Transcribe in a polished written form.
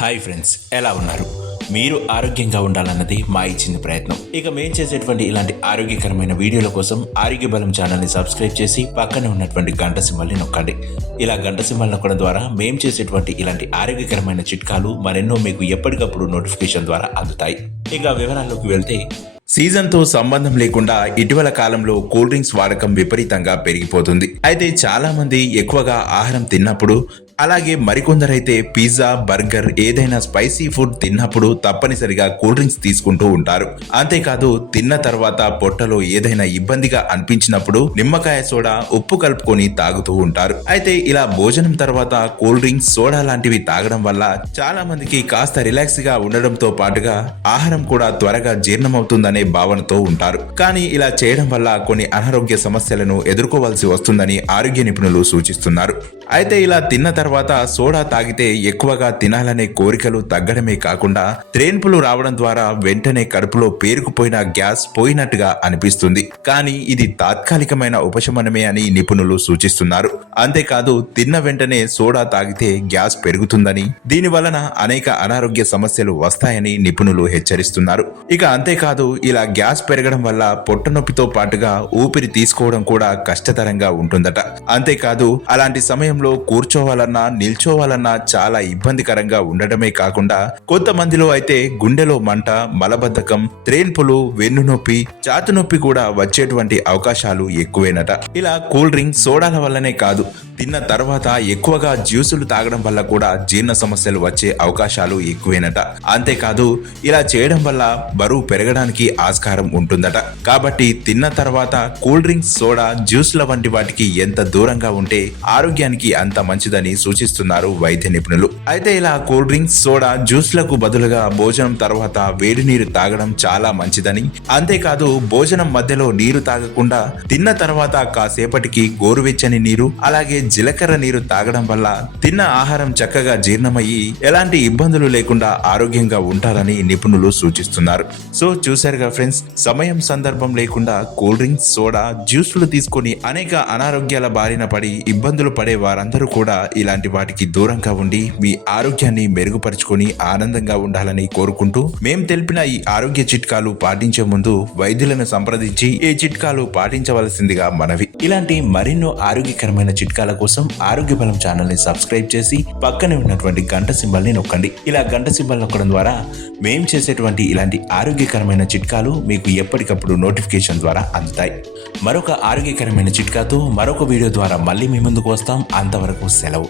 Hi friends, ఎలా ఉన్నారు? మీరు ఆరోగ్యంగా ఉండాలన్నది మా ఇచ్చిన ప్రయత్నం. ఇక మేము చేసేటువంటి ఇలాంటి ఆరోగ్యకరమైన వీడియోల కోసం ఆరోగ్య బలం ఛానల్ని సబ్స్క్రైబ్ చేసి పక్కనే ఉన్నటువంటి గంట సింబల్ని నొక్కండి. ఇలా గంట సింబల్ నొక్కడం ద్వారా మేము చేసేటువంటి ఇలాంటి ఆరోగ్యకరమైన చిట్కాలు మరెన్నో మీకు ఎప్పటికప్పుడు నోటిఫికేషన్ ద్వారా అందుతాయి. ఇక వివరాల్లోకి వెళ్తే, సీజన్తో సంబంధం లేకుండా ఇటీవల కాలంలో కూల్ డ్రింక్స్ వాడకం విపరీతంగా పెరిగిపోతుంది. అయితే చాలా మంది ఎక్కువగా ఆహారం తిన్నప్పుడు, అలాగే మరికొందరైతే పిజ్జా, బర్గర్, ఏదైనా స్పైసీ ఫుడ్ తిన్నప్పుడు తప్పనిసరిగా కూల్ డ్రింక్స్ తీసుకుంటూ ఉంటారు. అంతేకాదు, తిన్న తర్వాత పొట్టలో ఏదైనా ఇబ్బందిగా అనిపించినప్పుడు నిమ్మకాయ సోడా, ఉప్పు కలుపుకొని తాగుతూ ఉంటారు. అయితే ఇలా భోజనం తర్వాత కూల్ డ్రింక్స్, సోడా లాంటివి తాగడం వల్ల చాలా మందికి కాస్త రిలాక్స్ గా ఉండడంతో పాటుగా ఆహారం కూడా త్వరగా జీర్ణమవుతుందనే భావనతో ఉంటారు. కానీ ఇలా చేయడం వల్ల కొన్ని అనారోగ్య సమస్యలను ఎదుర్కోవాల్సి వస్తుందని ఆరోగ్య నిపుణులు సూచిస్తున్నారు. అయితే ఇలా తిన్న తర్వాత సోడా తాగితే ఎక్కువగా తినాలనే కోరికలు తగ్గడమే కాకుండా త్రేన్పులు రావడం ద్వారా వెంటనే కడుపులో పేరుకుపోయిన గ్యాస్ పోయినట్టుగా అనిపిస్తుంది. కానీ ఇది తాత్కాలికమైన ఉపశమనమే అని నిపుణులు సూచిస్తున్నారు. అంతేకాదు, తిన్న వెంటనే సోడా తాగితే గ్యాస్ పెరుగుతుందని, దీని వలన అనేక అనారోగ్య సమస్యలు వస్తాయని నిపుణులు హెచ్చరిస్తున్నారు. ఇక అంతేకాదు, ఇలా గ్యాస్ పెరగడం వల్ల పొట్ట నొప్పితో పాటుగా ఊపిరి తీసుకోవడం కూడా కష్టతరంగా ఉంటుందట. అంతేకాదు, అలాంటి సమయంలో కూర్చోవాలన్నా నిల్చోవాలన్నా చాలా ఇబ్బందికరంగా ఉండడమే కాకుండా కొంతమందిలో అయితే గుండెలో మంట, మలబద్ధకం, త్రేన్పులు, వెన్ను నొప్పి, ఛాతీ నొప్పి కూడా వచ్చేటువంటి అవకాశాలు ఎక్కువేనట. ఇలా కూల్ డ్రింక్, సోడాల వల్లనే కాదు, తిన్న తర్వాత ఎక్కువగా జ్యూసులు తాగడం వల్ల కూడా జీర్ణ సమస్యలు వచ్చే అవకాశాలు ఎక్కువేనట. అంతేకాదు, ఇలా చేయడం వల్ల బరువు పెరగడానికి ఆస్కారం ఉంటుందట. కాబట్టి తిన్న తర్వాత కూల్ డ్రింక్స్, సోడా, జ్యూస్ల వంటి వాటికి ఎంత దూరంగా ఉంటే ఆరోగ్యానికి అంత మంచిదని సూచిస్తున్నారు వైద్య నిపుణులు. అయితే ఇలా కూల్ డ్రింక్స్, సోడా, జ్యూస్లకు బదులుగా భోజనం తర్వాత వేడి నీరు తాగడం చాలా మంచిదని, అంతేకాదు భోజనం మధ్యలో నీరు తాగకుండా తిన్న తర్వాత కాసేపటికి గోరువెచ్చని నీరు, అలాగే జీలకర్ర నీరు తాగడం వల్ల తిన్న ఆహారం చక్కగా జీర్ణమయ్యి ఎలాంటి ఇబ్బందులు లేకుండా ఆరోగ్యంగా ఉంటారని నిపుణులు సూచిస్తున్నారు. సో చూశారుగా ఫ్రెండ్స్, సమయం సందర్భం లేకుండా కూల్ డ్రింక్స్, సోడా, జ్యూస్లు తీసుకొని అనేక అనారోగ్యాల బారిన పడి ఇబ్బందులు పడే వారందరూ కూడా ఇలాంటి వాటికి దూరంగా ఉండి మీ ఆరోగ్యాన్ని మెరుగుపరుచుకొని ఆనందంగా ఉండాలని కోరుకుంటూ, మేం తెలిపిన ఈ ఆరోగ్య చిట్కాలు పాటించే ముందు వైద్యులను సంప్రదించి ఈ చిట్కాలు పాటించవలసిందిగా మనవి. ఇలాంటి మరెన్నో ఆరోగ్యకరమైన చిట్కాల కోసం ఆరోగ్య బలం ఛానల్ ని సబ్స్క్రైబ్ చేసి పక్కనే ఉన్నటువంటి గంట సింబల్ ని నొక్కండి. ఇలా గంట సింబల్ నొక్కడం ద్వారా మేం చేసేటువంటి ఇలాంటి ఆరోగ్యకరమైన చిట్కాలు మీకు ఎప్పటికప్పుడు నోటిఫికేషన్ ద్వారా అందుతాయి. మరొక ఆరోగ్యకరమైన చిట్కాతో మరొక వీడియో ద్వారా మళ్ళీ మీ ముందుకు వస్తాం. అంతవరకు సెలవు.